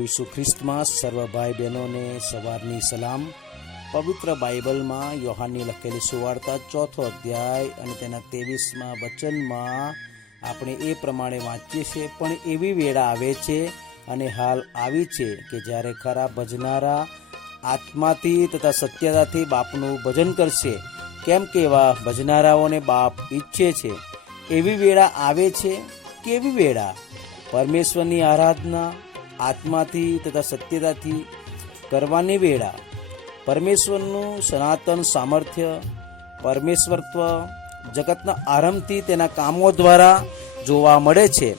ઈસુ ખ્રિસ્તમાં સર્વ ભાઈ બહેનોને સવારની સલામ. પવિત્ર બાઇબલમાં યોહાનની લખેલી સુવાર્તા ચોથો અધ્યાય અને તેના ત્રેવીસમાં વચનમાં આપણે એ પ્રમાણે વાંચીએ છીએ, પણ એવી વેળા આવે છે અને હાલ આવી છે કે જ્યારે ખરા ભજનારા આત્માથી તથા સત્યતાથી બાપનું ભજન કરશે. કેમ કે એવા ભજનારાઓને બાપ ઈચ્છે છે. એવી વેળા આવે છે? કેવી વેળા? પરમેશ્વરની આરાધના આત્માથી તથા સત્યતાથી કરવાની વેળા. પરમેશ્વરનું સનાતન સામર્થ્ય, પરમેશ્વરત્વ, જગતના આરંભથી તેના કામો દ્વારા જોવા મળે છે.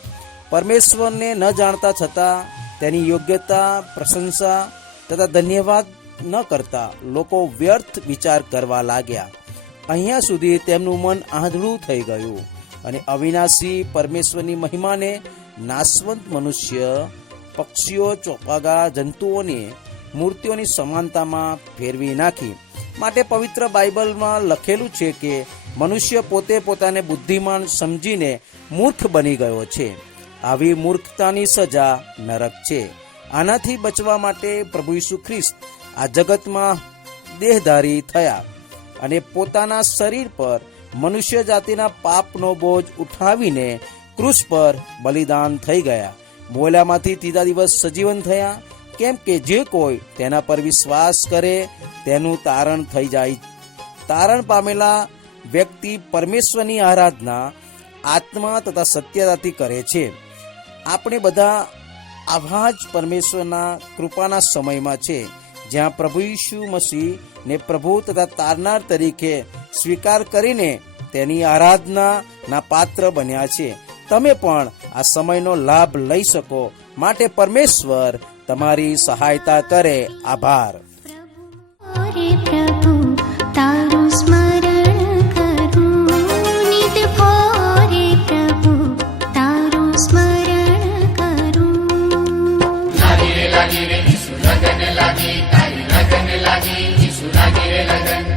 પરમેશ્વરને ન જાણતા છતાં તેની યોગ્યતા, પ્રશંસા તથા ધન્યવાદ ન કરતા લોકો વ્યર્થ વિચાર કરવા લાગ્યા. અહીંયા સુધી તેમનું મન આંધળું થઈ ગયું અને અવિનાશી પરમેશ્વરની મહિમાને નાશવંત મનુષ્ય પક્ષીઓ ચોપાગા જંતુઓને મૂર્તિઓની સમાનતામાં ફેરવી નાખી. માટે પવિત્ર બાઇબલમાં લખેલું છે કે મનુષ્ય પોતે પોતાને બુદ્ધિમાન સમજીને મૂર્ખ બની ગયો છે. આવી મૂર્ખતાની સજા નરક છે. આનાથી બચવા માટે પ્રભુ ઈસુ ખ્રિસ્ત આ જગતમાં દેહધારી થયા અને પોતાના શરીર પર મનુષ્ય જાતિના પાપનો બોજ ઉઠાવીને ક્રુસ પર બલિદાન થઈ ગયા. મોલામાંથી ત્રીજા દિવસ સજીવન થયા. કેમ કે જે કોઈ તેના પર વિશ્વાસ કરે, તેનું તારણ થઈ જાય. તારણ પામેલા વ્યક્તિ પરમેશ્વરની આરાધના આત્મા તથા સત્યતાથી કરે છે. આપણે બધા આવા જ પરમેશ્વરના કૃપાના સમયમાં છે, જ્યાં પ્રભુ ઈસુ મસીહ ને પ્રભુ તથા તારનાર તરીકે સ્વીકાર કરીને તેની આરાધના ના પાત્ર બન્યા છે. તમે પણ આ સમયનો લાભ લઈ શકો. માટે પરમેશ્વર તમારી સહાયતા કરે. આભાર. રે પ્રભુ તારું સ્મરણ કરું. નિત ભોરે પ્રભુ તારું સ્મરણ કરું. લાગી રે ઈસુ લગન તારી લગન લાગી ઈસુ લાગી રે લગન. લાગી રે લાગી રે